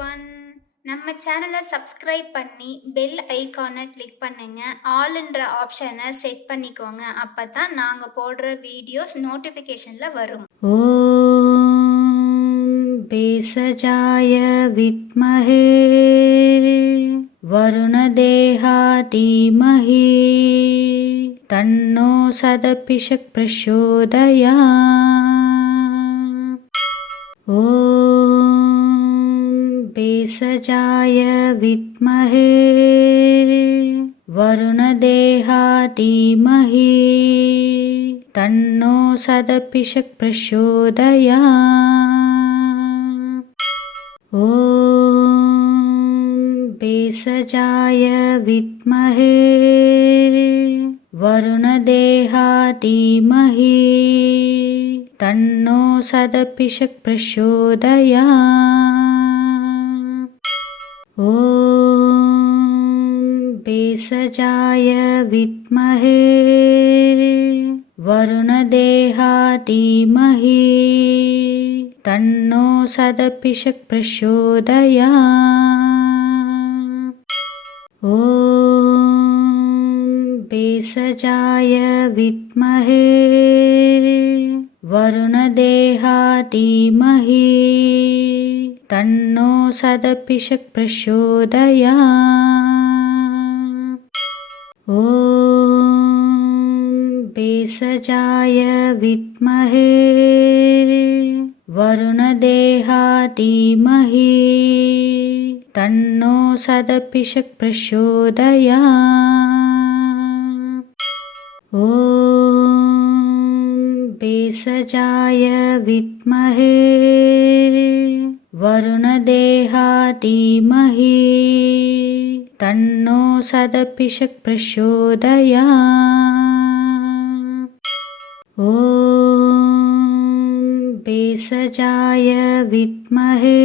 Everyone. நம்ம சேனலை subscribe பண்ணி பெல் ஐகானை கிளிக் பண்ணுங்க. ஆல்ன்ற ஆப்ஷனை செட் பண்ணிக்கோங்க. அப்பதான் நாங்க போடுற வீடியோஸ் நோட்டிஃபிகேஷன்ல வரும். ஓம் பேசஜாய வித்மஹே வருணதேஹா தீமஹி தன்னோ சதபிஷக் பிரசோதயாத். ஓம் பேசஜாய வித்மஹே வருணதேஹா தீமஹி தன்னோ சதபிஷக் பிரசோதயாத். ஓம் பேசஜாய வித்மஹே வருணதேஹா தீமஹி தன்னோ சதபிஷக் பிரசோதயாத். ஓம் பேசஜாய வித்மஹே வருணதேஹா தீமஹி தன்னோ சதபிஷக் பிரசோதயாத். ஓம் பேசஜாய வித்மஹே வருணதேஹா தீமஹி தன்னோ சதபிஷக் பிரசோதயாத். ஓம் பேசஜாய வித்மஹே வருணதேஹா தீமஹி தன்னோ சதபிஷக் பிரசோதயாத். ஓம் பேசஜாய வித்மஹே வருணதேஹா தீமஹி தன்னோ சதபிஷக் பிரசோதயாத். ஓம் பேசஜாய வித்மஹே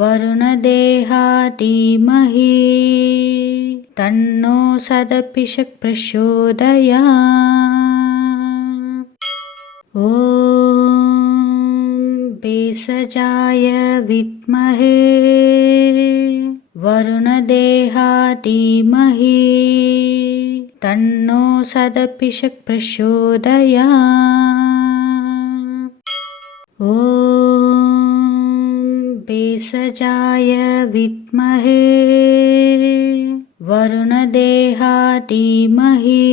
வருணதேஹா தீமஹி தன்னோ சதபிஷக் பிரசோதயாத். ஓம் பேசஜாய வித்மஹே வருணதேஹா தீமஹி தன்னோ சதபிஷக் பிரசோதயாத். ஓம் பேசஜாய வித்மஹே வருணதேஹா தீமஹி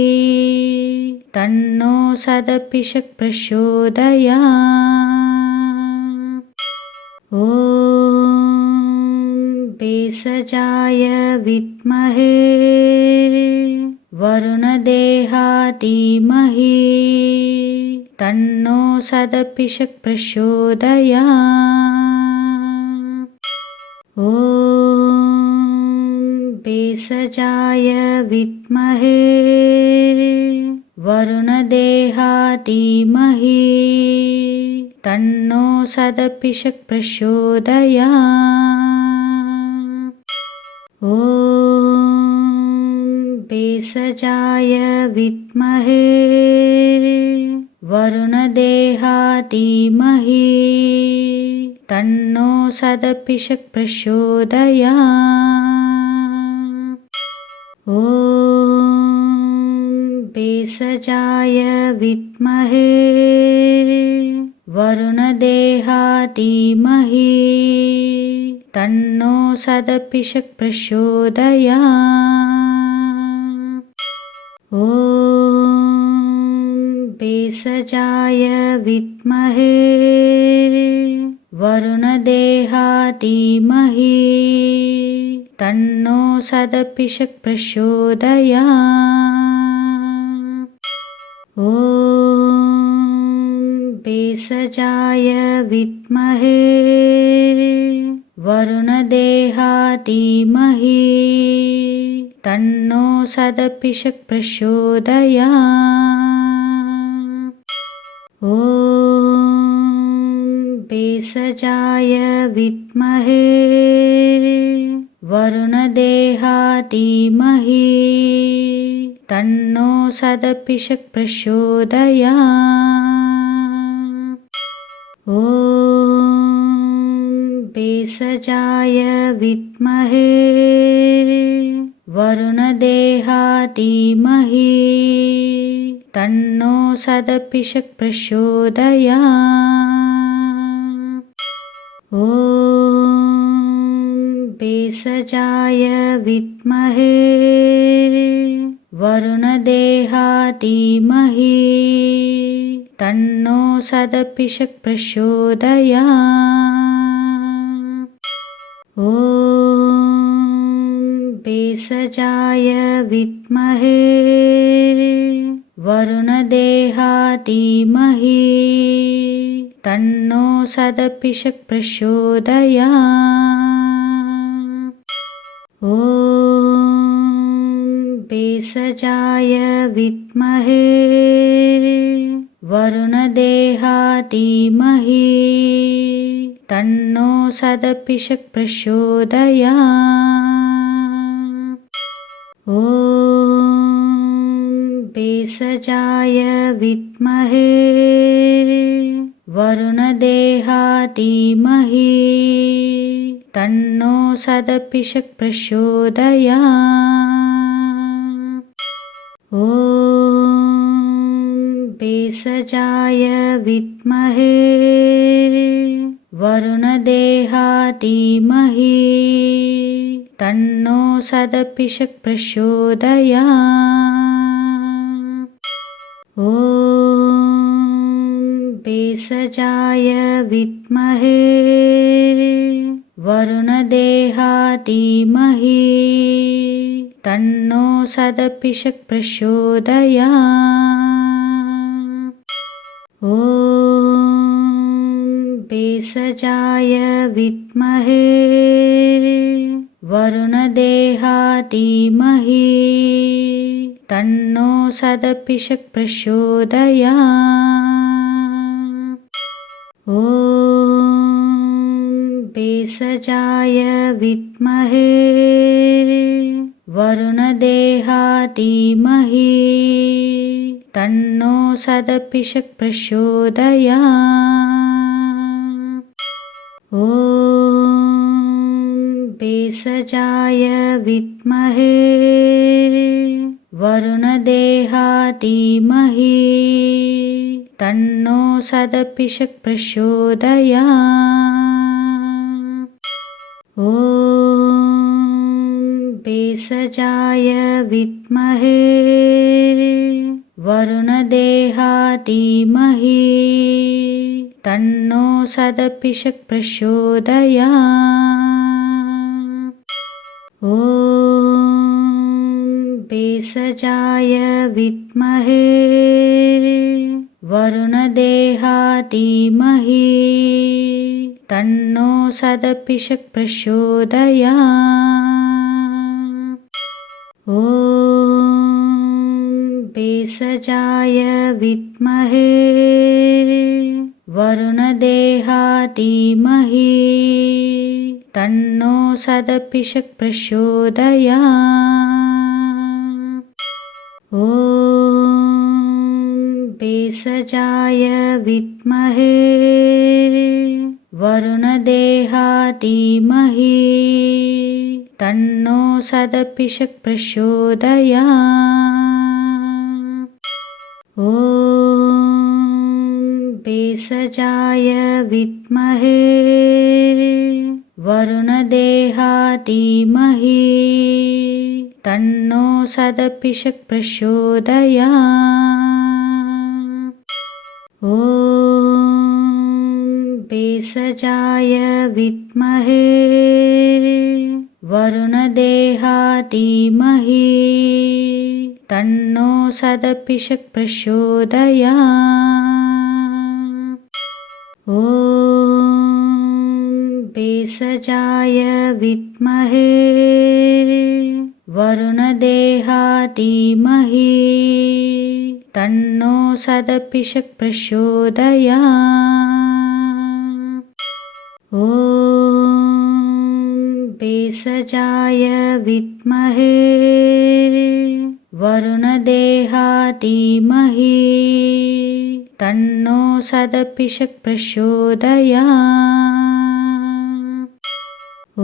தன்னோ சதபிஷக் பிரசோதயாத். ஓம் பேசஜாய வித்மஹே வருணதேஹா தீமஹி தன்னோ சதபிஷக் பிரசோதயாத். ஓம் பேசஜாய வித்மஹே வருணதேஹா தீமஹி தன்னோ சதபிஷக் பிரசோதயாத். ஓம் பேசஜாய வித்மஹே வருணதேஹா தீமஹி தன்னோ சதபிஷக் பிரசோதயாத். ஓம் பேசஜாய வித்மஹே வருணதேஹா தீமஹி தன்னோ சதபிஷக் பிரசோதயாத். ஓம் பேசஜாய வித்மஹே வருணதேஹா தீமஹி தன்னோ சதபிஷக் பிரசோதயாத். ஓம் பேசஜாய வித்மஹே வருணதேஹா தீமஹி தன்னோ சதபிஷக் பிரசோதயாத். ஓம் பேசஜாய வித்மஹே வருணதேஹா தீமஹி தன்னோ சதபிஷக் பிரசோதயாத். ஓம் भेषजाय विद्महे वरुणदेहाय धीमहि तन्नो सदपिषक् प्रचोदयात्। ॐ भेषजाय विद्महे वरुणदेहाय धीमहि तन्नो सदपिषक् प्रचोदयात्। ॐ भेषजाय विद्महे वरुणदेहाय धीमहि तन्नो सदपिषक् प्रचोदयात्। ॐ भेषजाय विद्महे वरुणदेहाय धीमहि तन्नो सदपिषक् प्रचोदयात्। ॐ भेषजाय विद्महे वरुणदेहाय धीमहि तन्नो सदपिषक् प्रचोदयात्। ॐ भेषजाय विद्महे वरुणदेहाय धीमहि तन्नो सदपिषक् प्रचोदयात्। ॐ भेषजाय विद्महे वरुणदेहाय धीमहि तन्नो सदपिषक् प्रचोदयात्। ॐ भेषजाय विद्महे वरुणदेहाय धीमहि तन्नो सदपिषक् प्रचोदयात्। ॐ भेषजाय विद्महे वरुणदेहाय धीमहि तन्नो सदपिषक् प्रचोदयात्। ॐ भेषजाय विद्महे वरुणदेहाय धीमहि तन्नो सदपिषक् प्रचोदयात्। ॐ भेषजाय विद्महे वरुणदेहाय धीमहि तन्नो सदपिषक् प्रचोदयात्। ॐ भेषजाय विद्महे वरुणदेहाय धीमहि तन्नो सदपिषक् प्रचोदयात्। ॐ भेषजाय विद्महे वरुणदेहाय धीमहि तन्नो सदपिषक् प्रचोदयात्। ॐ भेषजाय विद्महे वरुणदेहाय धीमहि तन्नो सदपिषक् प्रचोदयात्। ॐ भेषजाय विद्महे वरुणदेहाय धीमहि तन्नो सदपिषक् प्रचोदयात्। ॐ भेषजाय विद्महे वरुणदेहाय धीमहि तन्नो सदपिषक् प्रचोदयात्। ॐ भेषजाय विद्महे वरुणदेहाय धीमहि तन्नो सदपिषक् प्रचोदयात्। ॐ भेषजाय विद्महे वरुणदेहाय धीमहि तन्नो सदपिषक् प्रचोदयात्। ॐ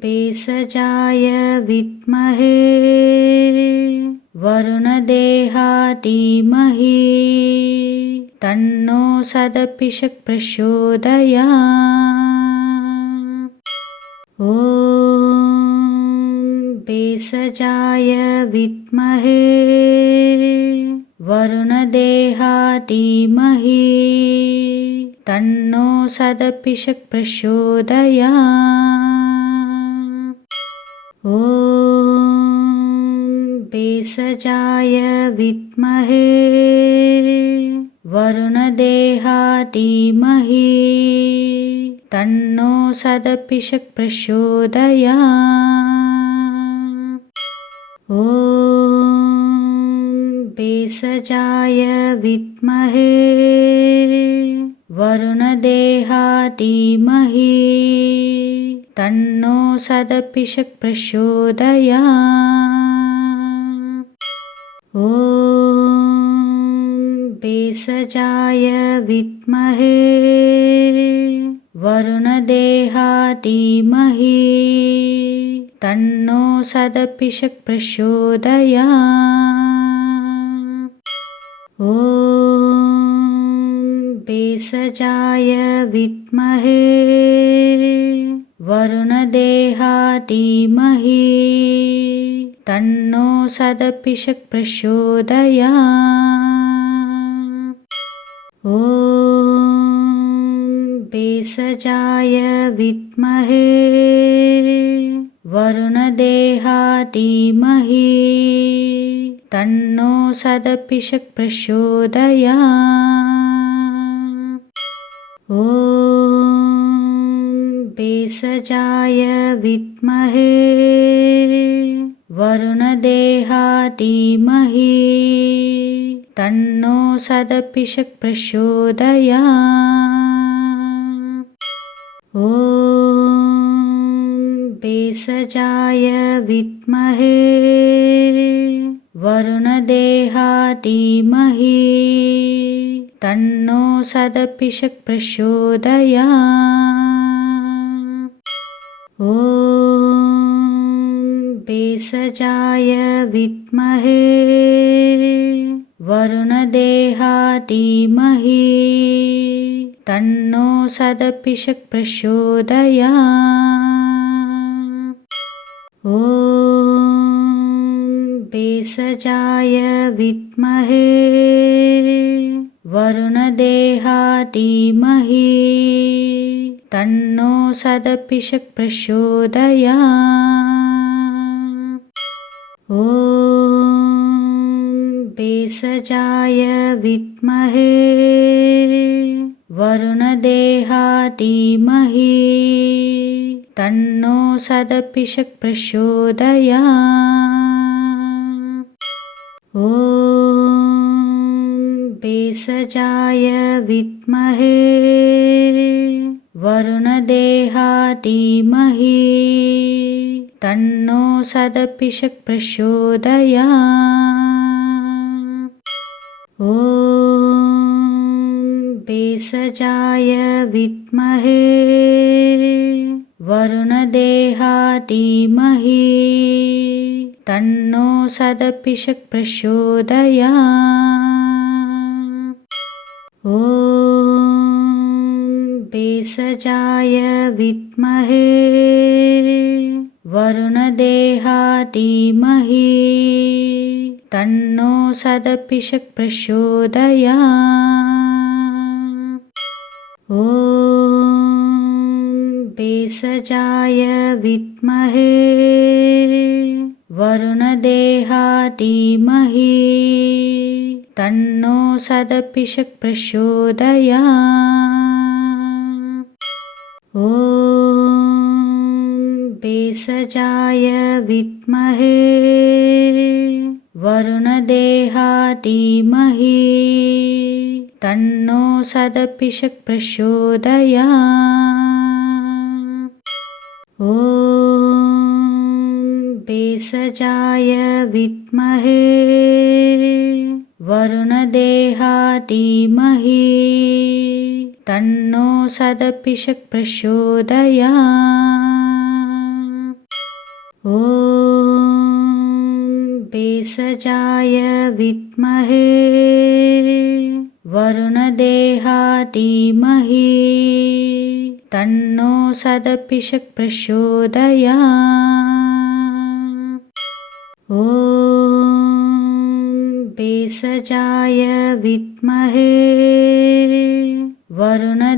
भेषजाय विद्महे वरुणदेहाय धीमहि तन्नो सदपिषक् प्रचोदयात्। ॐ भेषजाय विद्महे वरुणदेहाय धीमहि तन्नो सदपिषक् प्रचोदयात्। ॐ भेषजाय विद्महे वरुणदेहाय धीमहि तन्नो सदपिषक् प्रचोदयात्। ॐ भेषजाय विद्महे वरुणदेहाय धीमहि तन्नो सदपिषक् प्रचोदयात्। ॐ भेषजाय विद्महे वरुणदेहाय धीमहि तन्नो सदपिषक् प्रचोदयात्। ॐ भेषजाय विद्महे वरुणदेहाय धीमहि तन्नो सदपिषक् प्रचोदयात्। ॐ भेषजाय विद्महे वरुणदेहाय धीमहि तन्नो सदपिषक् प्रचोदयात्। ॐ भेषजाय विद्महे वरुणदेहाय धीमहि तन्नो सदपिषक् प्रचोदयात्। ॐ भेषजाय विद्महे वरुणदेहाय धीमहि तन्नो सदपिषक् प्रचोदयात्। ॐ भेषजाय विद्महे वरुणदेहाय धीमहि तन्नो सदपिषक् प्रचोदयात्। ॐ भेषजाय विद्महे वरुणदेहाय धीमहि तन्नो सदपिषक् प्रचोदयात्। ॐ भेषजाय विद्महे वरुणदेहाय धीमहि तन्नो सदपिषक् प्रचोदयात्। ॐ भेषजाय विद्महे वरुणदेहाय धीमहि तन्नो सदपिषक् प्रचोदयात्। ॐ भेषजाय विद्महे वरुणदेहाय धीमहि तन्नो सदपिषक् प्रचोदयात्। ॐ भेषजाय विद्महे वरुणदेहाय धीमहि तन्नो सदपिषक् प्रचोदयात्। ॐ भेषजाय विद्महे वरुणदेहाय धीमहि तन्नो सदपिषक् प्रचोदयात्। ॐ भेषजाय विद्महे वरुणदेहाय धीमहि तन्नो सदपिषक् प्रचोदयात्। ॐ भेषजाय विद्महे वरुणदेहाधीमहि तन्नो सदपिषक् प्रचोदयात्। ॐ भेषजाय विद्महे वरुणदेहाधीमहि तन्नो सदपिषक् प्रचोदयात्। ॐ भेषजाय विद्महे वरुणदेहाधीमहि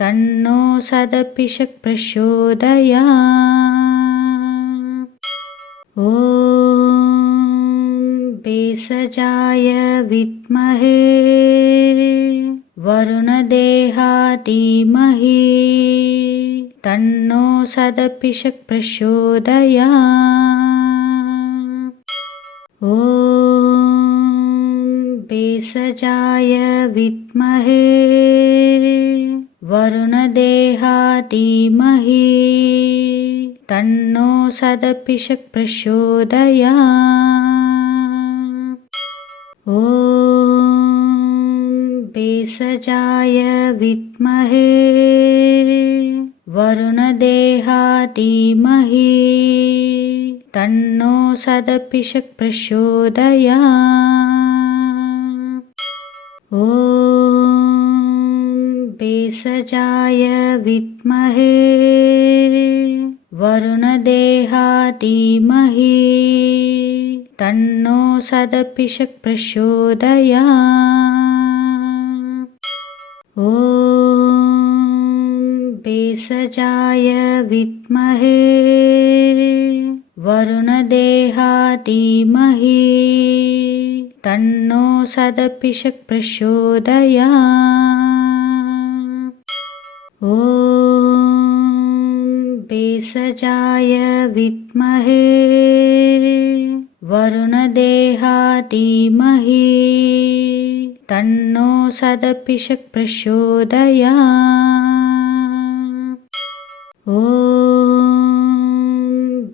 तन्नो सदपिषक् प्रचोदयात्। ॐ भेषजाय विद्महे वरुणदेहाधीमहि तन्नो सदपिषक् प्रचोदयात्। ॐ भेषजाय विद्महे वरुणदेहाधीमहि तन्नो सदपिषक् प्रचोदयात्। ॐ भेषजाय विद्महे वरुणदेहाधीमहि तन्नो सदपिषक् प्रचोदयात्। ॐ भेषजाय विद्महे वरुणदेहाधीमहि तन्नो सदपिषक् प्रचोदयात्। ॐ भेषजाय विद्महे वरुणदेहाधीमहि तन्नो सदपिषक् प्रचोदयात्। ॐ भेषजाय विद्महे वरुणदेहाधीमहि तन्नो सदपिषक् प्रचोदयात्। ॐ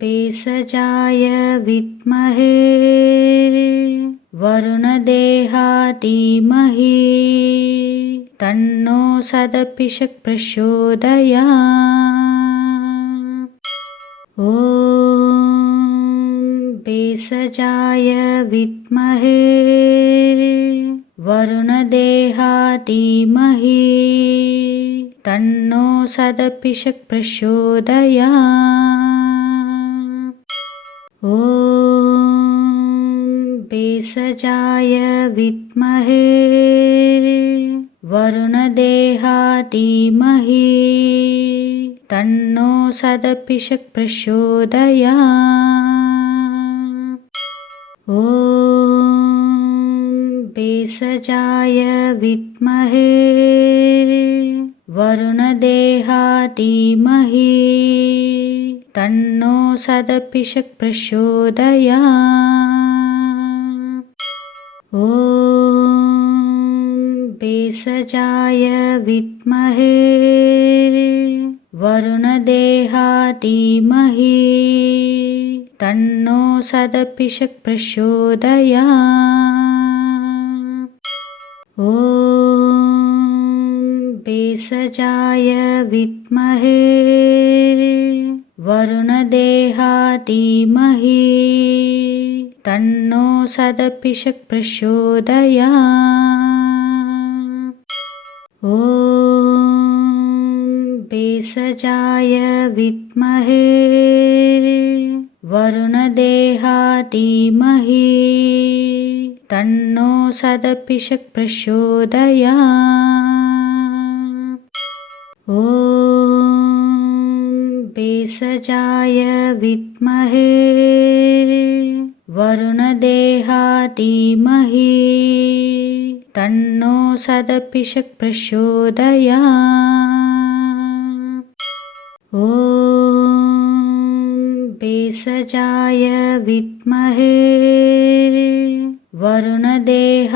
भेषजाय विद्महे वरुणदेहाधीमहि तन्नो सदपिषक् प्रचोदयात्। ॐ भेषजाय विद्महे वरुणदेहाधीमहि तन्नो सदपिषक् प्रचोदयात्। ॐ भेषजाय विद्महे वरुणदेहाधीमहि तन्नो सदपिषक् प्रचोदयात्। ॐ भेषजाय विद्महे वरुणदेहाधीमहि तन्नो सदपिषक् प्रचोदयात्। ॐ भेषजाय विद्महे वरुणदेहाधीमहि तन्नो सदपिषक् प्रचोदयात्। ॐ भेषजाय विद्महे वरुणदेहाधीमहि तन्नो सदपिषक् प्रचोदयात्। ॐ भेषजाय विद्महे वरुणदेहाधीमहि तन्नो सदपिषक् प्रचोदयात्। ॐ भेषजाय विद्महे वरुणदेहाधीमहि तन्नो सदपिषक् प्रचोदयात्। ॐ भेषजाय विद्महे वरुणदेहाधीमहि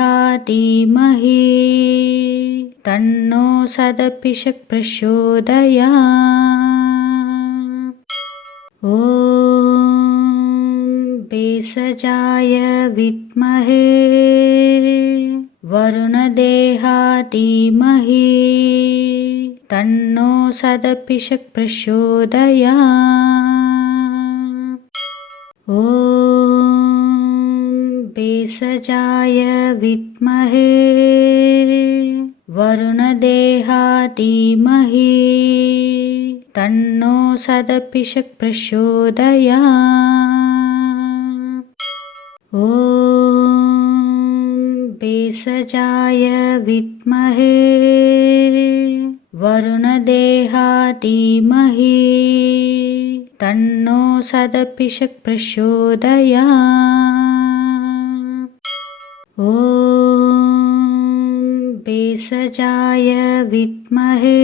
तन्नो सदपिषक् प्रचोदयात्। ॐ भेषजाय विद्महे वरुणदेहाय धीमहि तन्नो सदपिषक् प्रचोदयात्। ॐ भेषजाय विद्महे वरुणदेहाय धीमहि तन्नो सदपिषक् प्रचोदयात्। ॐ भेषजाय विद्महे वरुणदेहाय धीमहि तन्नो सदपिषक् प्रचोदयात्। ॐ भेषजाय विद्महे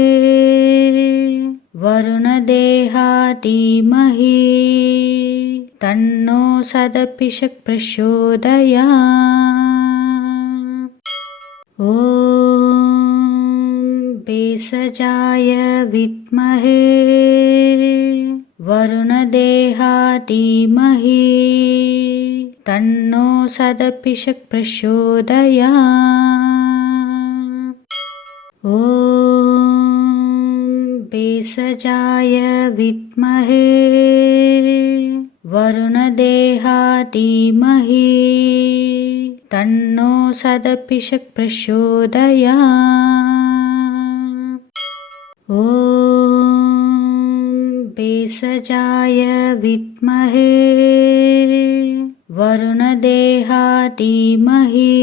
वरुणदेहाय धीमहि तन्नो सदपिषक् प्रचोदयात्। ॐ भेषजाय विद्महे वरुणदेहाय धीमहि तन्नो सदपिषक् प्रचोदयात्। ॐ भेषजाय विद्महे वरुणदेहाय धीमहि तन्नो सदपिषक् प्रचोदयात्। ॐ भेषजाय विद्महे वरुणदेहाय धीमहि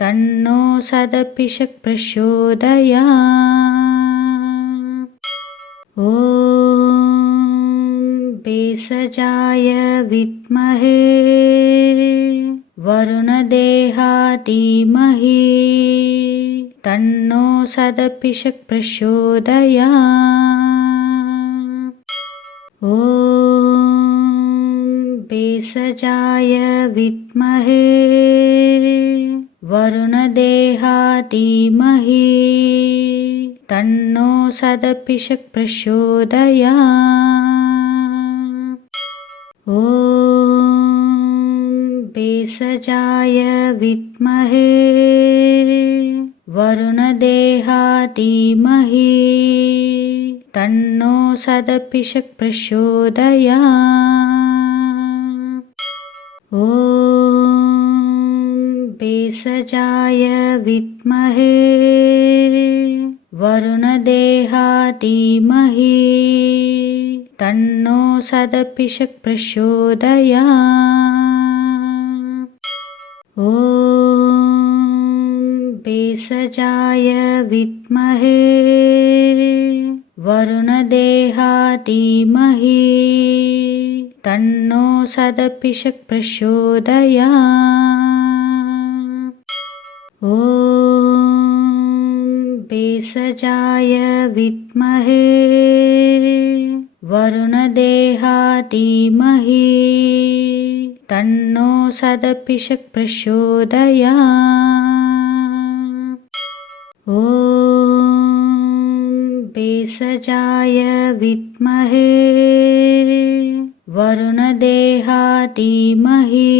तन्नो सदपिषक् प्रचोदयात्। ॐ भेषजाय विद्महे वरुणदेहाय धीमहि तन्नो सदपिषक् प्रचोदयात्। ॐ भेषजाय विद्महे वरुणदेहाय धीमहि तन्नो सदपिषक् प्रचोदयात्। ॐ भेषजाय विद्महे वरुणदेहाय धीमहि तन्नो सदपिषक् प्रचोदयात्। ॐ भेषजाय विद्महे वरुणदेहाय धीमहि तन्नो सदपिषक् प्रचोदयात्। ॐ भेषजाय विद्महे वरुणदेहाय धीमहि तन्नो सदपिषक् प्रचोदयात्। ॐ भेषजाय विद्महे वरुणदेहाय धीमहि तन्नो सदपिषक् प्रचोदयात्। ॐ भेषजाय विद्महे वरुणदेहाय धीमहि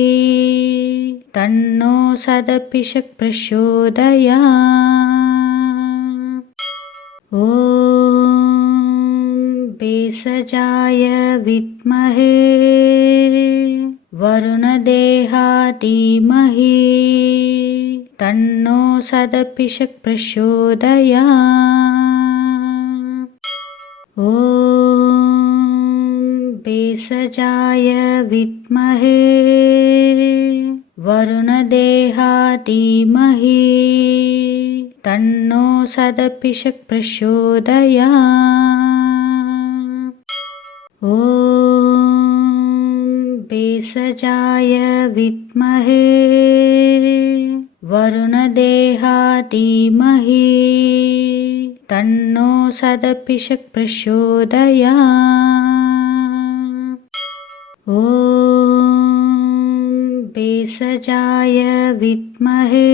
तन्नो सदपिषक् प्रचोदयात्। ॐ भेषजाय विद्महे वरुणदेहाय धीमहि तन्नो सदपिषक् प्रचोदयात्। ॐ भेषजाय विद्महे वरुणदेहाय धीमहि तन्नो सदपिषक् प्रचोदयात्। ॐ भेषजाय विद्महे वरुणदेहाय धीमहि तन्नो सदपिषक् प्रचोदयात्। ॐ भेषजाय विद्महे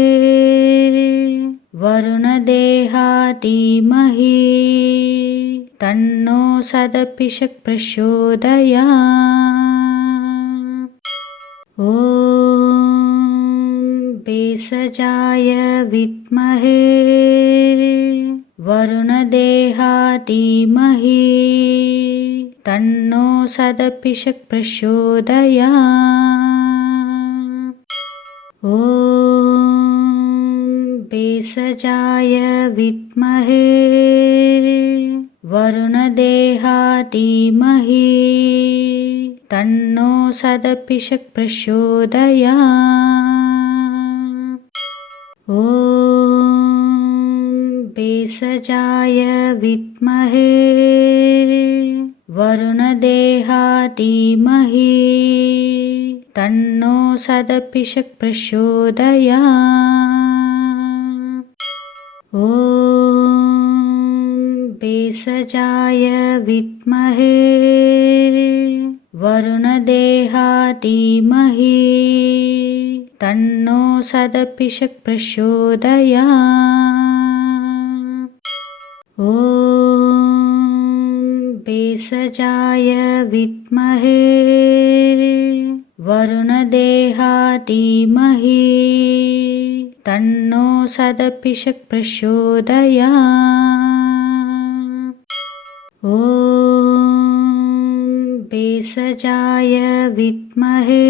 वरुणदेहाय धीमहि तन्नो सदपिषक् प्रचोदयात्। ॐ भेषजाय विद्महे वरुणदेहाय धीमहि तन्नो सदपिषक् प्रचोदयात्। ॐ भेषजाय विद्महे वरुणदेहाय धीमहि तन्नो सदपिषक् प्रचोदयात्। ॐ भेषजाय विद्महे वरुणदेहाय धीमहि तन्नो सदपिषक् प्रचोदयात्। ॐ भेषजाय विद्महे वरुणदेहाय धीमहि तन्नो सदपिषक् प्रचोदयात्। ॐ भेषजाय विद्महे वरुणदेहाय धीमहि तन्नो सदपिषक् प्रचोदयात्। ॐ भेषजाय विद्महे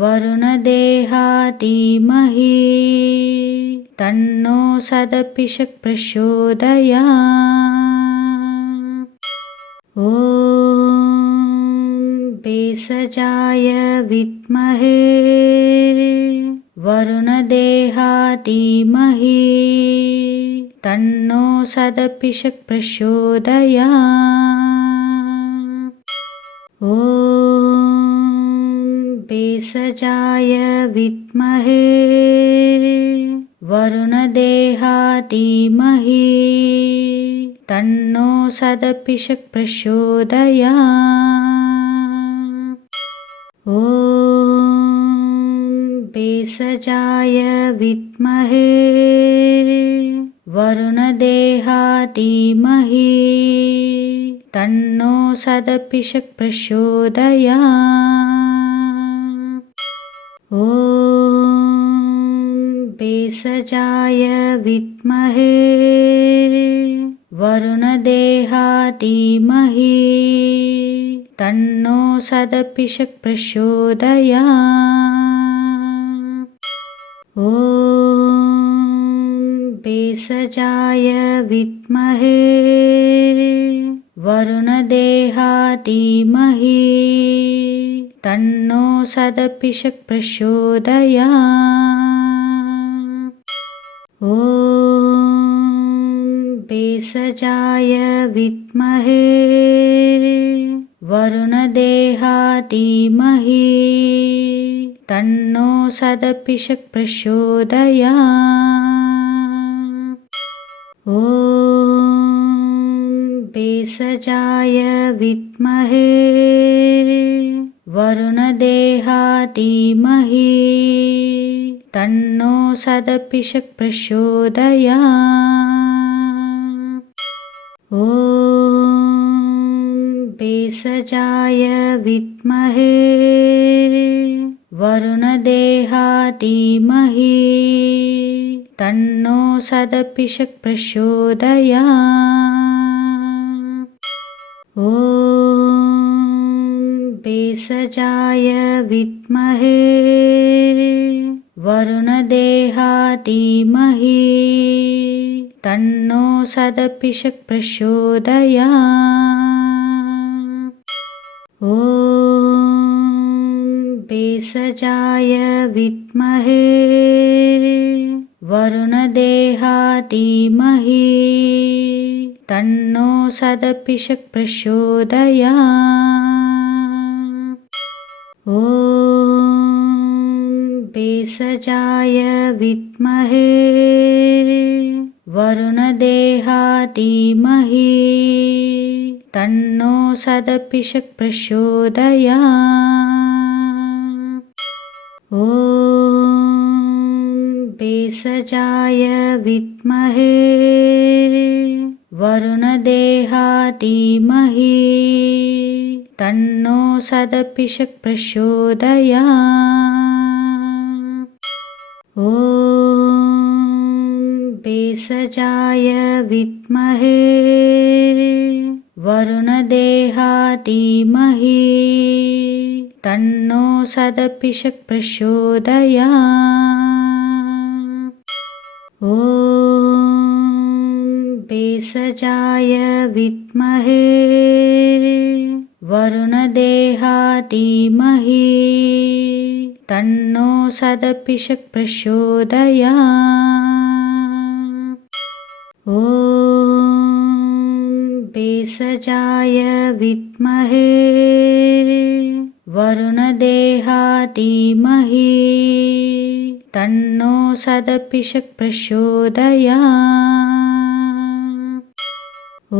वरुणदेहाय धीमहि तन्नो सदपिषक् प्रचोदयात्। ॐ भेषजाय विद्महे वरुणदेहाय धीमहि तन्नो सदपिषक् प्रचोदयात्। ॐ भेषजाय विद्महे वरुणदेहाय धीमहि तन्नो सदपिषक् प्रचोदयात्। ॐ भेषजाय विद्महे वरुणदेहाय धीमहि तन्नो सदपिषक् प्रचोदयात्। ॐ भेषजाय विद्महे वरुणदेहाय धीमहि तन्नो सदपिषक् प्रचोदयात्। ॐ भेषजाय विद्महे वरुणदेहाय धीमहि तन्नो सदपिषक् प्रचोदयात्। ॐ भेषजाय विद्महे वरुणदेहाय धीमहि तन्नो सदपिषक् प्रचोदयात्। ॐ भेषजाय विद्महे वरुणदेहाय धीमहि तन्नो सदपिषक् प्रचोदयात्। ॐ भेषजाय विद्महे वरुणदेहाय धीमहि तन्नो सदपिषक् प्रचोदयात्। ॐ भेषजाय विद्महे वरुणदेहाय धीमहि तन्नो सदपिषक् प्रचोदयात्। ॐ भेषजाय विद्महे वरुणदेहाय धीमहि तन्नो सदपिषक् प्रचोदयात्। ॐ भेषजाय विद्महे वरुणदेहाय धीमहि तन्नो सदपिषक् प्रचोदयात्। ॐ भेषजाय विद्महे वरुणदेहाय धीमहि तन्नो सदपिषक् प्रचोदयात्। ॐ भेषजाय विद्महे वरुणदेहाय धीमहि तन्नो सदपिषक् प्रचोदयात्। ॐ भेषजाय विद्महे वरुणदेहाय धीमहि तन्नो सदपिषक् प्रचोदयात्। ॐ भेषजाय विद्महे वरुणदेहाय धीमहि तन्नो सदपिषक् प्रचोदयात्। ॐ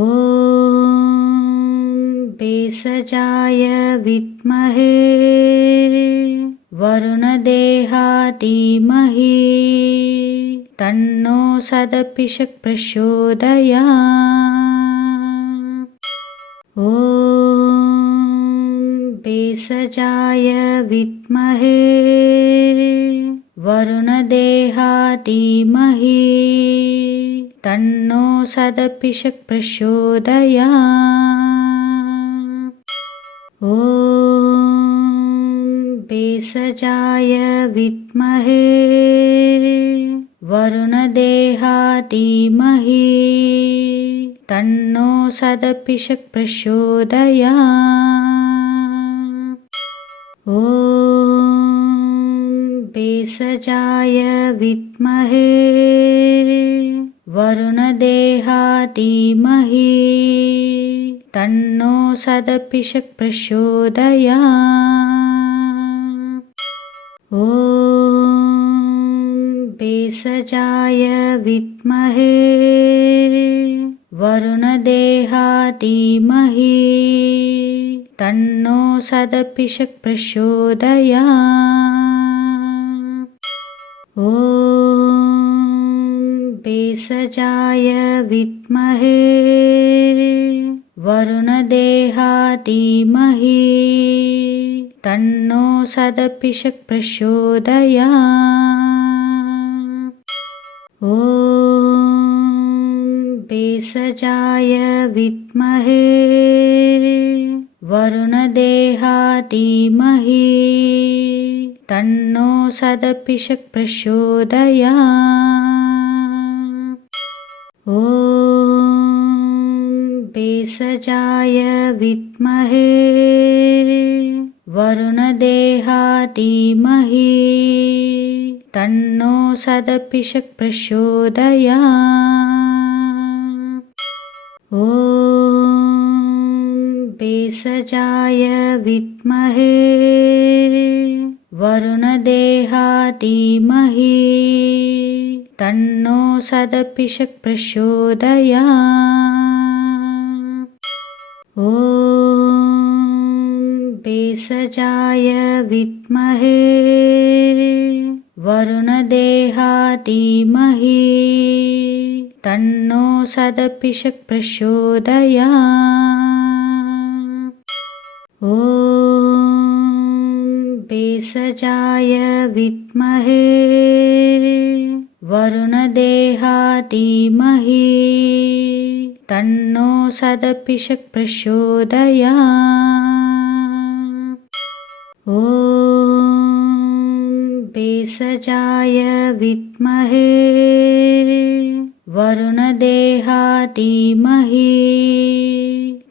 भेषजाय विद्महे वरुणदेहाय धीमहि तन्नो सदपिषक् प्रचोदयात्। ॐ भेषजाय विद्महे वरुणदेहाय धीमहि तन्नो सदपिषक् प्रचोदयात्। ॐ भेषजाय विद्महे वरुणदेहाय धीमहि तन्नो सदपिषक् प्रचोदयात्। ॐ भेषजाय विद्महे वरुणदेहाय धीमहि तन्नो सदपिषक् प्रचोदयात्। ॐ भेषजाय विद्महे वरुणदेहाय धीमहि तन्नो सदपिषक् प्रचोदयात्। ॐ भेषजाय विद्महे वरुणदेहाय धीमहि तन्नो सदपिषक् प्रचोदयात्। ॐ भेषजाय विद्महे वरुणदेहाय धीमहि तन्नो सदपिषक् प्रचोदयात्। ॐ भेषजाय विद्महे वरुणदेहाय धीमहि तन्नो सदपिषक् प्रचोदयात्। ॐ भेषजाय विद्महे वरुणदेहाय धीमहि तन्नो सदपिषक् प्रचोदयात्। ॐ भेषजाय विद्महे वरुणदेहाय धीमहि तन्नो सदपिषक् प्रचोदयात्। ॐ भेषजाय विद्महे वरुणदेहाय धीमहि तन्नो सदपिषक् प्रचोदयात्। ॐ भेषजाय विद्महे वरुणदेहाय धीमहि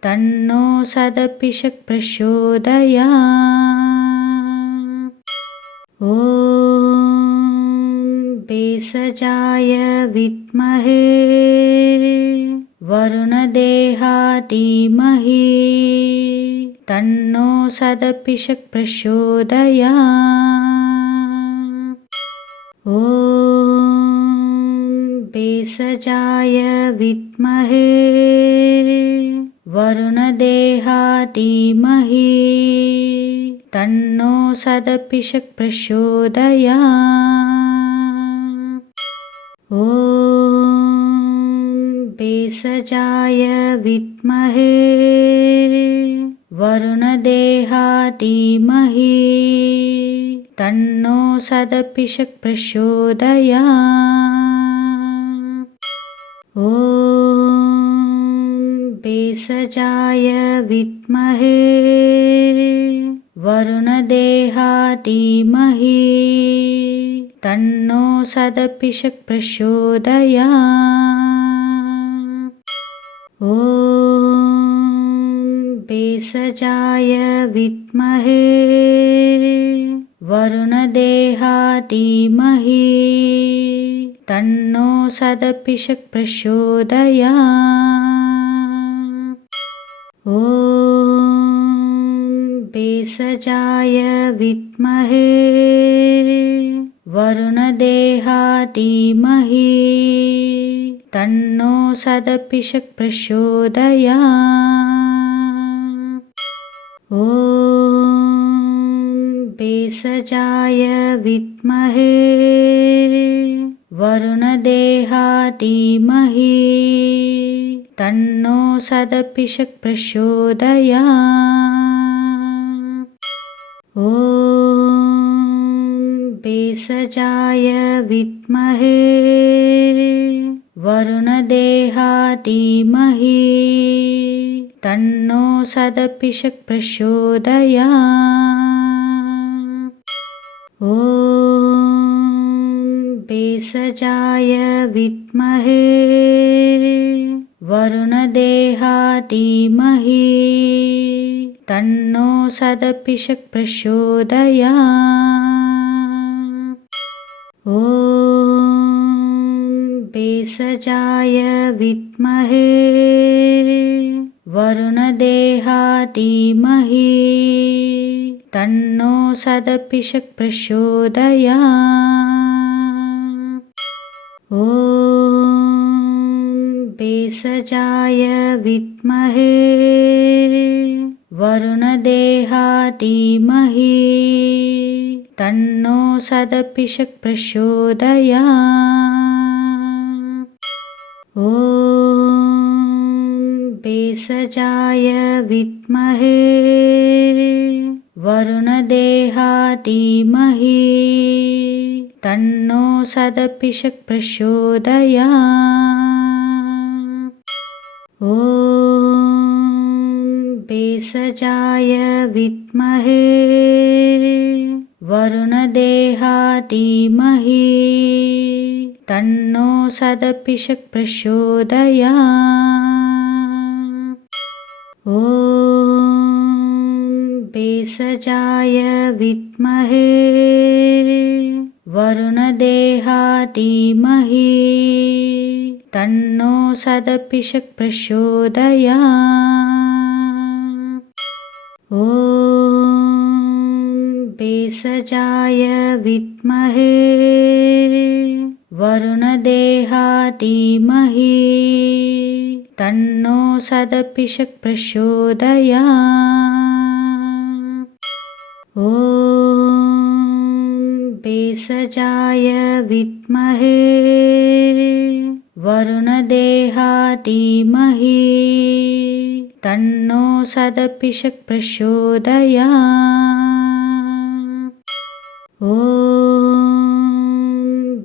तन्नो सदपिषक् प्रचोदयात्। ॐ भेषजाय विद्महे वरुणदेहाय धीमहि तन्नो सदपिषक् प्रचोदयात्। ॐ भेषजाय विद्महे वरुणदेहाय धीमहि तन्नो सदपिषक् प्रचोदयात्। ॐ भेषजाय विद्महे वरुणदेहा धीमहि तन्नो सदपिषक् प्रचोदयात्। ॐ भेषजाय विद्महे वरुणदेहा धीमहि तन्नो सदपिषक् प्रचोदयात्। ॐ भेषजाय विद्महे वरुणदेहा धीमहि तन्नो सदपिषक् प्रचोदयात्। ॐ भेषजाय विद्महे वरुणदेहा धीमहि तन्नो सदपिषक् प्रचोदयात्। ॐ भेषजाय विद्महे वरुणदेहा धीमहि तन्नो सदपिषक् प्रचोदयात्। ॐ भेषजाय विद्महे वरुणदेहा धीमहि तन्नो सदपिषक् प्रचोदयात्। ॐ भेषजाय विद्महे वरुणदेहा धीमहि तन्नो सदपिषक् प्रचोदयात्। ॐ भेषजाय विद्महे वरुणदेहा धीमहि तन्नो सदपिषक् प्रचोदयात्। ॐ भेषजाय विद्महे वरुणदेहा धीमहि तन्नो सदपिषक् प्रचोदयात्। ॐ भेषजाय विद्महे वरुणदेहा धीमहि तन्नो सदपिषक् प्रचोदयात्। ॐ भेषजाय विद्महे वरुणदेहा धीमहि तन्नो सदपिषक् प्रचोदयात्। ॐ भेषजाय विद्महे वरुणदेहा धीमहि तन्नो सदपिषक् प्रचोदयात्। ॐ भेषजाय विद्महे वरुणदेहा धीमहि तन्नो सदपिषक् प्रचोदयात्। ॐ भेषजाय विद्महे वरुणदेहा धीमहि तन्नो सदपिषक् प्रचोदयात्। ॐ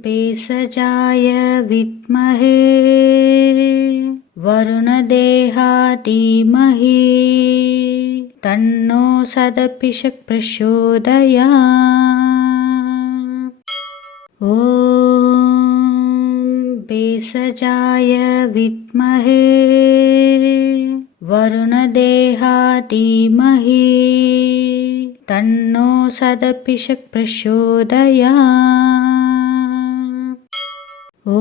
भेषजाय विद्महे वरुणदेहा धीमहि तन्नो सदपिषक् प्रचोदयात्। ॐ भेषजाय विद्महे वरुणदेहा धीमहि तन्नो सदपिषक् प्रचोदयात्। ॐ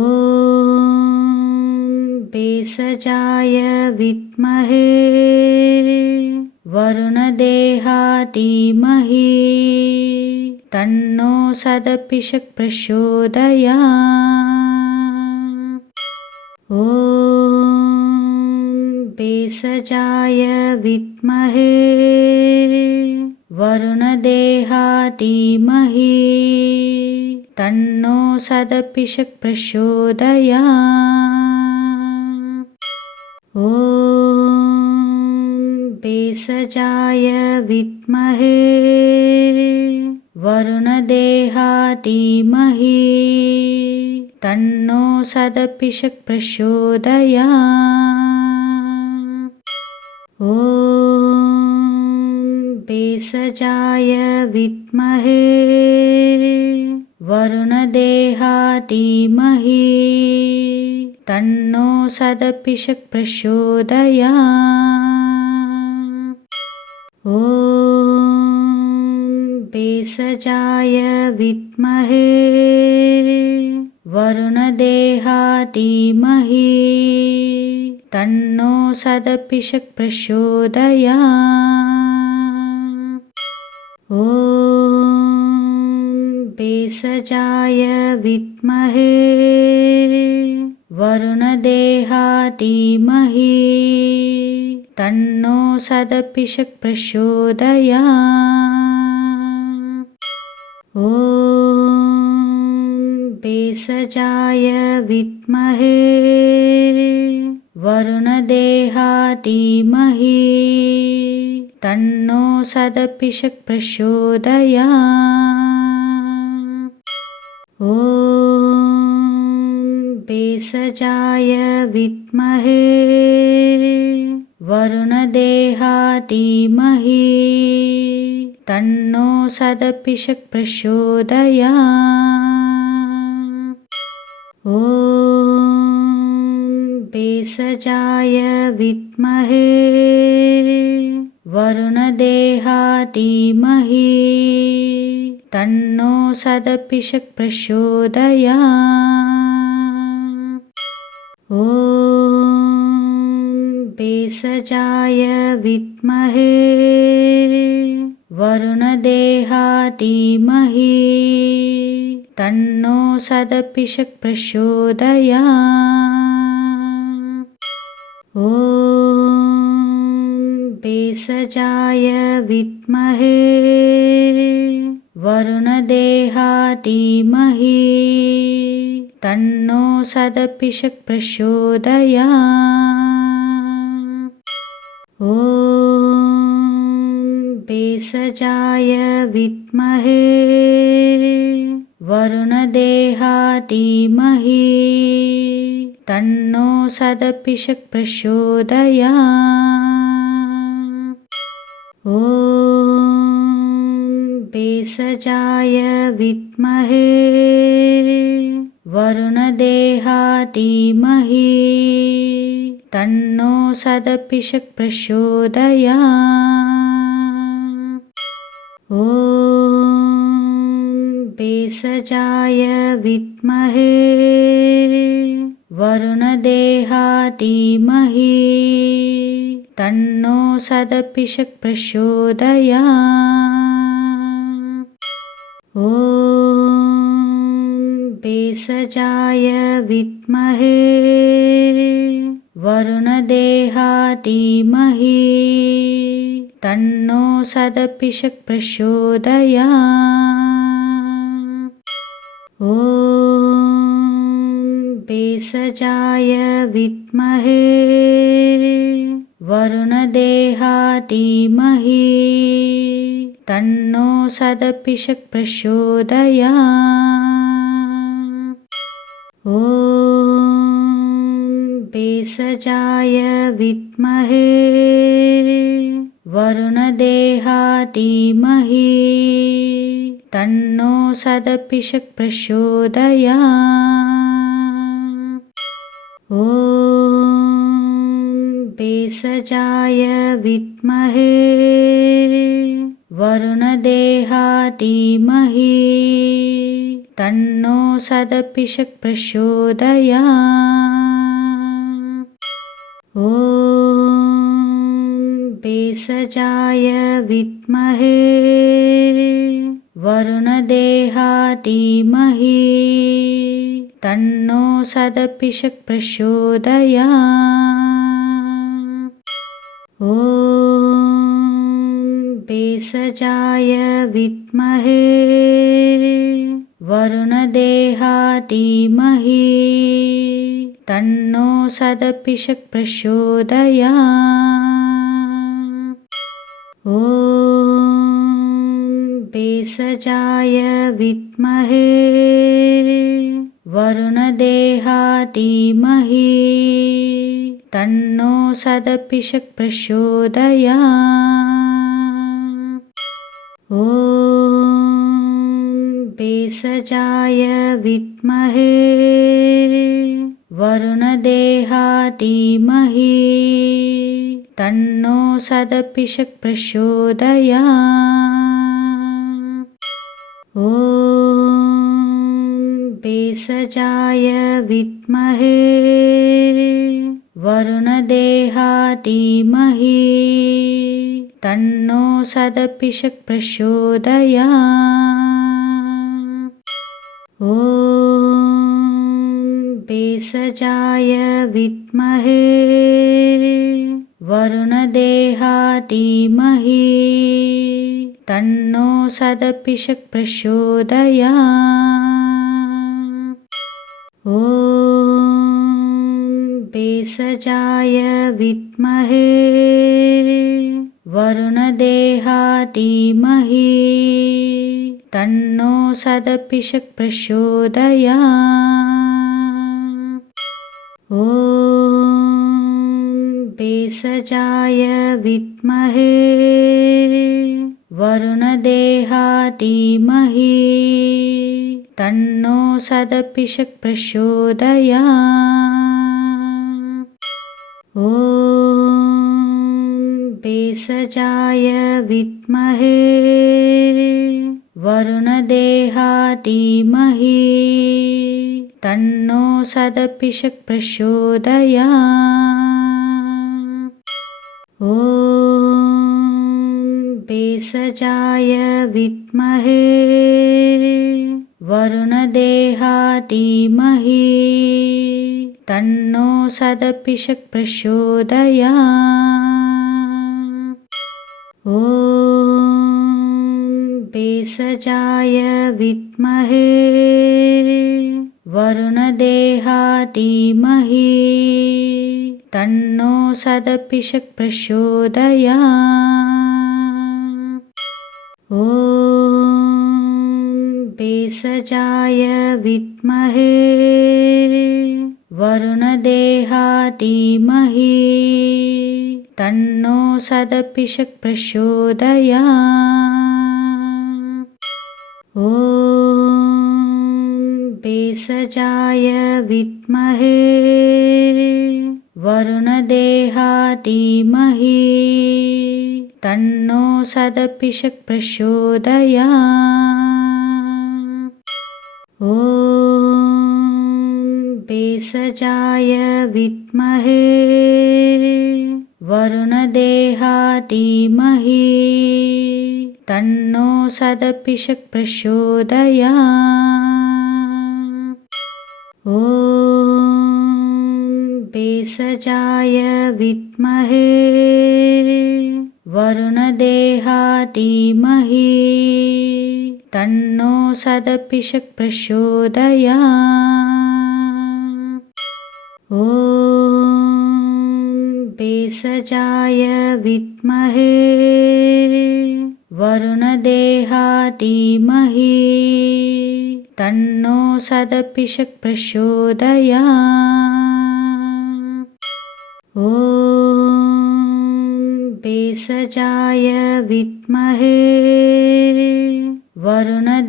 भेषजाय विद्महे वरुणदेहा धीमहि तन्नो सदपिषक् प्रचोदयात्। ॐ भेषजाय विद्महे वरुणदेहा धीमहि तन्नो सदपिषक् प्रचोदयात्। ॐ भेषजाय भेषजाय विद्महे वरुणदेहाय धीमहि तन्नो सदपिषक् प्रचोदयात्। ॐ भेषजाय विद्महे वरुणदेहाय धीमहि तन्नो सदपिषक् प्रचोदयात्। ॐ भेषजाय विद्महे वरुणदेहाय धीमहि तन्नो सदपिषक् प्रचोदयात्। ॐ भेषजाय विद्महे वरुणदेहाय धीमहि तन्नो सदपिषक् प्रचोदयात्। ॐ भेषजाय विद्महे वरुणदेहाय धीमहि तन्नो सदपिषक् प्रचोदयात्। ॐ भेषजाय विद्महे वरुणदेहाय धीमहि तन्नो सदपिषक् प्रचोदयात्। ॐ भेषजाय विद्महे वरुणदेहाय धीमहि तन्नो सदपिषक् प्रचोदयात्। ॐ भेषजाय विद्महे वरुणदेहाय धीमहि तन्नो सदपिषक् प्रचोदयात्। ॐ भेषजाय विद्महे वरुणदेहाय धीमहि तन्नो सदपिषक् प्रचोदयात्। ॐ भेषजाय विद्महे वरुणदेहाय धीमहि तन्नो सदपिषक् प्रचोदयात्। ॐ भेषजाय विद्महे वरुणदेहाय धीमहि तन्नो सदपिषक् प्रचोदयात्। ॐ भेषजाय विद्महे वरुणदेहाय धीमहि तन्नो सदपिषक् प्रचोदयात्। ॐ भेषजाय विद्महे वरुणदेहाय धीमहि तन्नो सदपिषक् प्रचोदयात्। ॐ भेषजाय विद्महे वरुणदेहाय धीमहि तन्नो सदपिषक् प्रचोदयात्। ॐ भेषजाय विद्महे वरुणदेहाय धीमहि तन्नो सदपिषक् प्रचोदयात्। ॐ भेषजाय विद्महे वरुणदेहाय धीमहि तन्नो सदपिषक् प्रचोदयात्। ॐ भेषजाय विद्महे वरुणदेहाय धीमहि तन्नो सदपिषक् प्रचोदयात्। ॐ भेषजाय विद्महे वरुणदेहाय धीमहि तन्नो सदपिषक् प्रचोदयात्। ॐ भेषजाय विद्महे वरुणदेहाधीमहि तन्नो सदपिषक् प्रचोदयात्। ॐ भेषजाय विद्महे वरुणदेहाधीमहि तन्नो सदपिषक् प्रचोदयात्। ॐ भेषजाय विद्महे वरुणदेहाधीमहि तन्नो सदपिषक् प्रचोदयात्। ॐ भेषजाय विद्महे वरुणदेहाधीमहि तन्नो सदपिषक् प्रचोदयात्। ॐ भेषजाय विद्महे वरुणदेहाधीमहि तन्नो सदपिषक् प्रचोदयात्। ॐ भेषजाय विद्महे वरुणदेहाधीमहि तन्नो सदपिषक् प्रचोदयात्। ॐ भेषजाय विद्महे वरुणदेहाधीमहि तन्नो सदपिषक् प्रचोदयात्। ॐ भेषजाय विद्महे वरुणदेहाधीमहि तन्नो सदपिषक् प्रचोदयात्। ॐ भेषजाय विद्महे वरुणदेहाधीमहि तन्नो सदपिषक् प्रचोदयात्। ॐ भेषजाय विद्महे वरुणदेहाधीमहि तन्नो सदपिषक् प्रचोदयात्। ॐ भेषजाय विद्महे वरुणदेहाधीमहि तन्नो सदपिषक् प्रचोदयात्। ॐ भेषजाय विद्महे वरुणदेहाधीमहि तन्नो सदपिषक् प्रचोदयात्। ॐ भेषजाय विद्महे वरुणदेहाधीमहि तन्नो सदपिषक् प्रचोदयात्। ॐ भेषजाय विद्महे वरुणदेहाधीमहि तन्नो सदपिषक् प्रचोदयात्। ॐ भेषजाय विद्महे वरुणदेहाधीमहि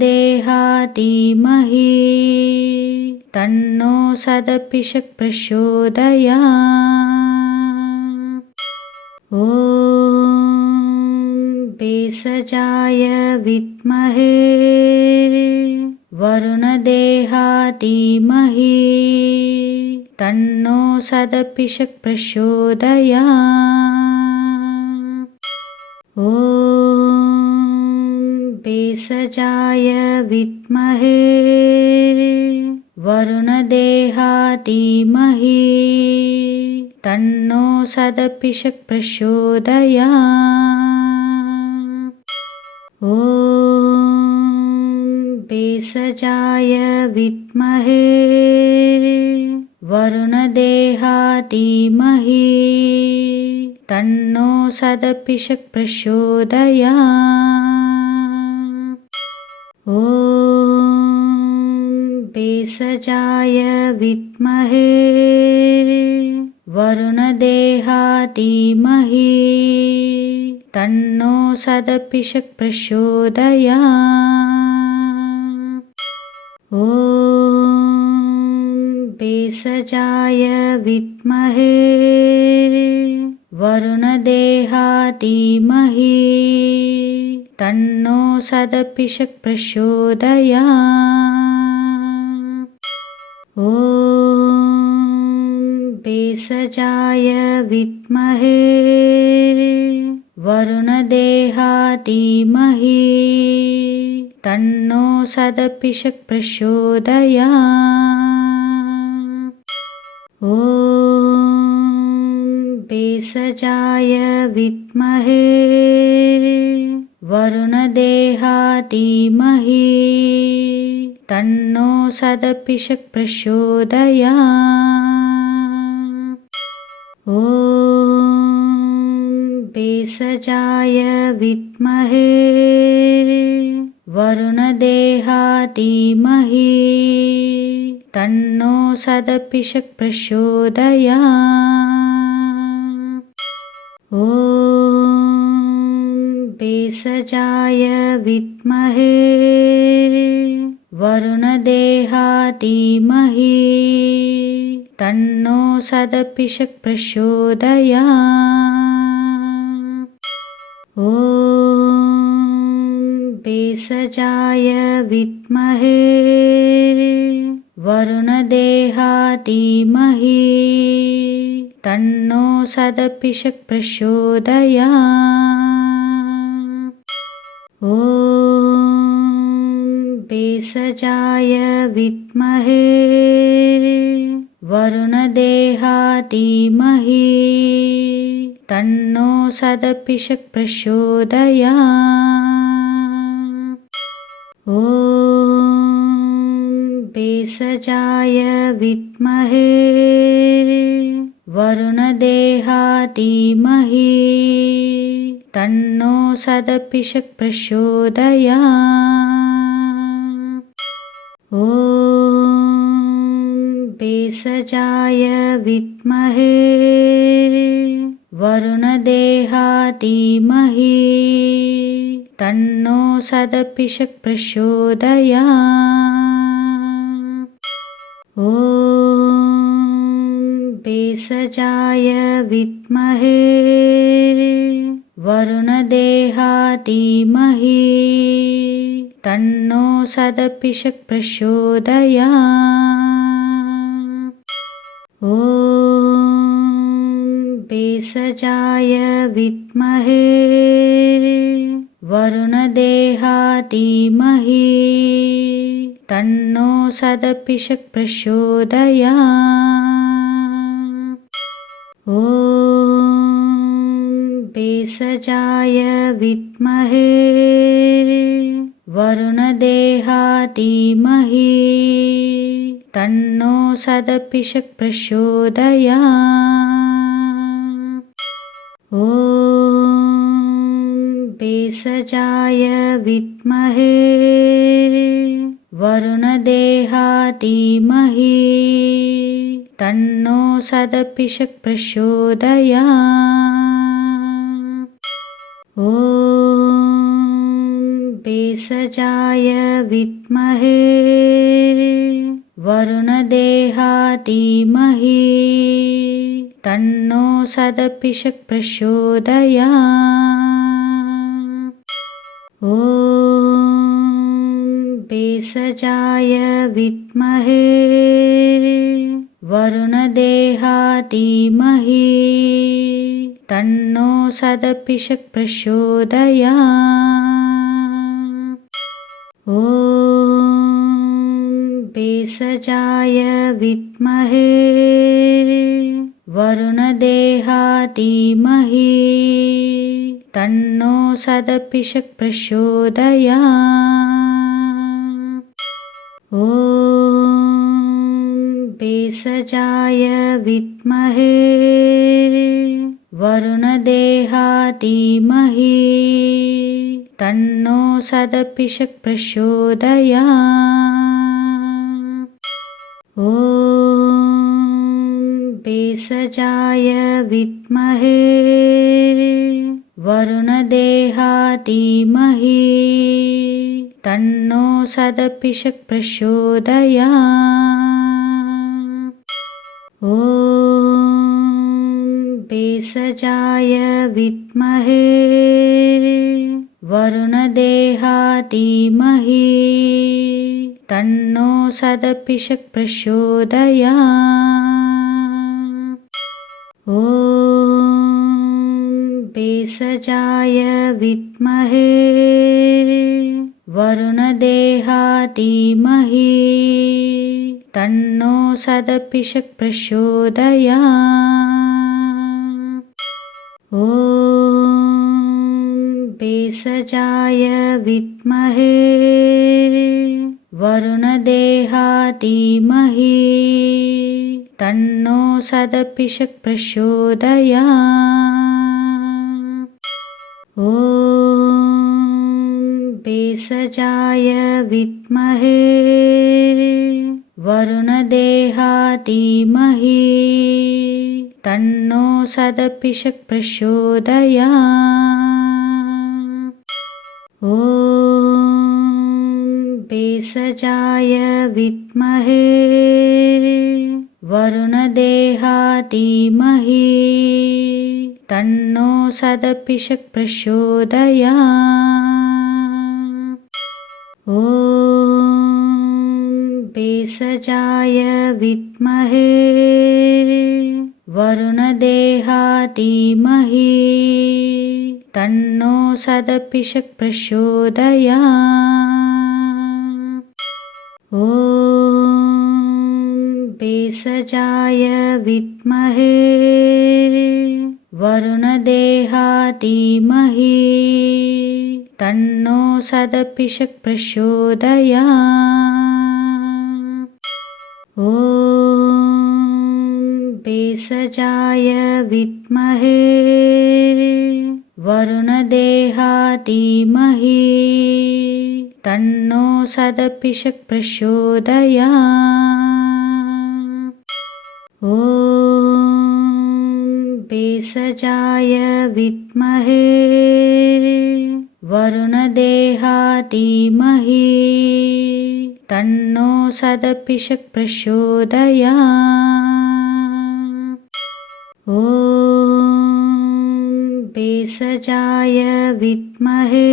तन्नो सदपिषक् प्रचोदयात्। ॐ भेषजाय विद्महे वरुणदेहाधीमहि तन्नो सदपिषक् प्रचोदयात्। ॐ भेषजाय विद्महे वरुणदेहाधीमहि तन्नो सदपिषक् प्रचोदयात्। ॐ भेषजाय विद्महे वरुणदेहाधीमहि तन्नो सदपिषक् प्रचोदयात्। ॐ भेषजाय विद्महे वरुणदेहाय धीमहि तन्नो सदपिषक् प्रचोदयात्। ॐ भेषजाय विद्महे वरुणदेहाय धीमहि तन्नो सदपिषक् प्रचोदयात्। ॐ भेषजाय विद्महे वरुणदेहाय धीमहि तन्नो सदपिषक् प्रचोदयात्। ॐ भेषजाय विद्महे वरुणदेहाय धीमहि तन्नो सदपिषक् प्रचोदयात्। ॐ भेषजाय विद्महे वरुणदेहाय धीमहि तन्नो सदपिषक् प्रचोदयात्। ॐ भेषजाय विद्महे वरुणदेहाय धीमहि तन्नो सदपिषक् प्रचोदयात्। ॐ भेषजाय विद्महे वरुणदेहाय धीमहि तन्नो सदपिषक् प्रचोदयात्। ॐ भेषजाय विद्महे वरुणदेहाय धीमहि तन्नो सदपिषक् प्रचोदयात्। ॐ भेषजाय विद्महे वरुणदेहाय धीमहि तन्नो सदपिषक् प्रचोदयात्। ॐ भेषजाय विद्महे वरुणदेहाय धीमहि तन्नो सदपिषक् प्रचोदयात्। ॐ भेषजाय विद्महे वरुणदेहाय धीमहि तन्नो सदपिषक् प्रचोदयात्। ॐ भेषजाय विद्महे वरुणदेहाय धीमहि तन्नो सदपिषक् प्रचोदयात्। ॐ भेषजाय विद्महे वरुणदेहाय धीमहि तन्नो सदपिषक् प्रचोदयात्। ॐ भेषजाय विद्महे वरुणदेहाय धीमहि तन्नो सदपिषक् प्रचोदयात्। ॐ भेषजाय विद्महे वरुणदेहाय धीमहि तन्नो सदपिषक् प्रचोदयात्। ॐ भेषजाय विद्महे वरुणदेहाय धीमहि तन्नो सदपिषक् प्रचोदयात्। ॐ भेषजाय विद्महे वरुणदेहाय धीमहि तन्नो सदपिषक् प्रचोदयात्। ॐ भेषजाय विद्महे वरुणदेहाधीमहि तन्नो सदपिषक् प्रचोदयात्। ॐ भेषजाय विद्महे वरुणदेहाधीमहि तन्नो सदपिषक् प्रचोदयात्। ॐ भेषजाय विद्महे वरुणदेहाधीमहि तन्नो सदपिषक् प्रचोदयात्। ॐ भेषजाय विद्महे वरुणदेहाधीमहि तन्नो सदपिषक् प्रचोदयात्। ॐ भेषजाय विद्महे वरुणदेहाधीमहि तन्नो सदपिषक् प्रचोदयात्। ॐ भेषजाय विद्महे वरुणदेहाधीमहि तन्नो सदपिषक् प्रचोदयात्। ॐ भेषजाय विद्महे वरुणदेहाधीमहि तन्नो सदपिषक् प्रचोदयात्। ॐ भेषजाय विद्महे वरुणदेहाधीमहि तन्नो सदपिषक् प्रचोदयात्। ॐ भेषजाय विद्महे वरुणदेहाधीमहि तन्नो सदपिषक् प्रचोदयात्। ॐ भेषजाय विद्महे वरुणदेहाधीमहि तन्नो सदपिषक् प्रचोदयात्। ॐ भेषजाय विद्महे वरुणदेहाधीमहि तन्नो सदपिषक् प्रचोदयात्। ॐ भेषजाय विद्महे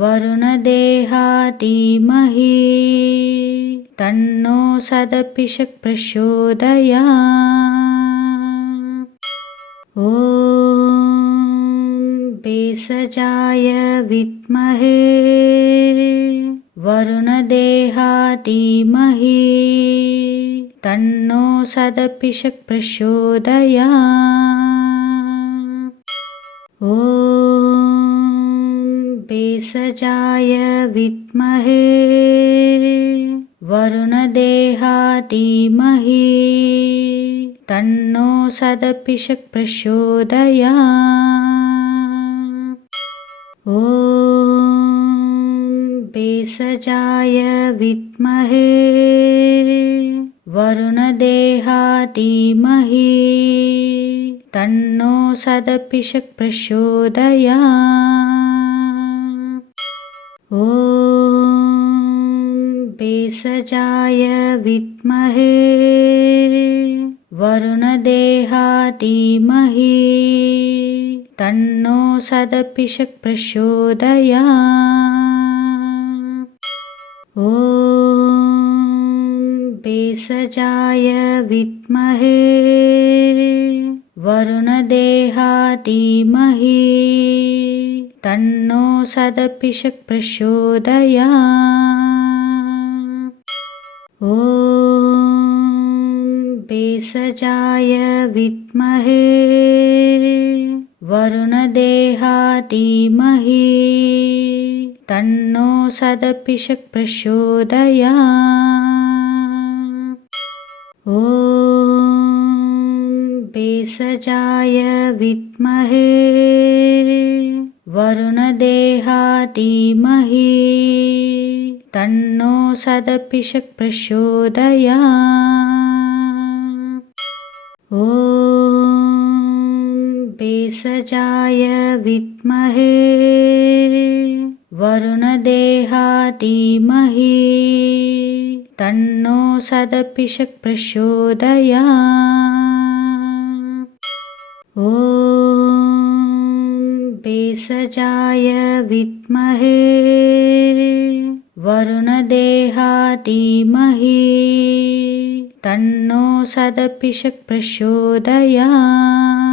वरुणदेहाधीमहि तन्नो सदपिषक् प्रचोदयात्। ॐ भेषजाय विद्महे वरुणदेहाधीमहि तन्नो सदपिषक् प्रचोदयात्। ॐ भेषजाय विद्महे वरुणदेहाधीमहि तन्नो सदपिषक् प्रचोदयात्। ॐ भेषजाय विद्महे वरुणदेहाधीमहि तन्नो सदपिषक् प्रचोदयात्। ॐ भेषजाय विद्महे वरुणदेहाधीमहि तन्नो सदपिषक् प्रचोदयात्। ॐ भेषजाय विद्महे वरुणदेहाधीमहि तन्नो सदपिषक् प्रचोदयात्। ॐ भेषजाय विद्महे वरुणदेहाधीमहि तन्नो सदपिषक् प्रचोदयात्। ॐ भेषजाय भेषजाय विद्महे वरुणदेहाधीमहि तन्नो सदपिषक् प्रचोदयात्। ॐ भेषजाय विद्महे वरुणदेहाधीमहि तन्नो सदपिषक् प्रचोदयात्। ॐ भेषजाय विद्महे वरुणदेहाधीमहि तन्नो सदपिषक् प्रचोदयात्।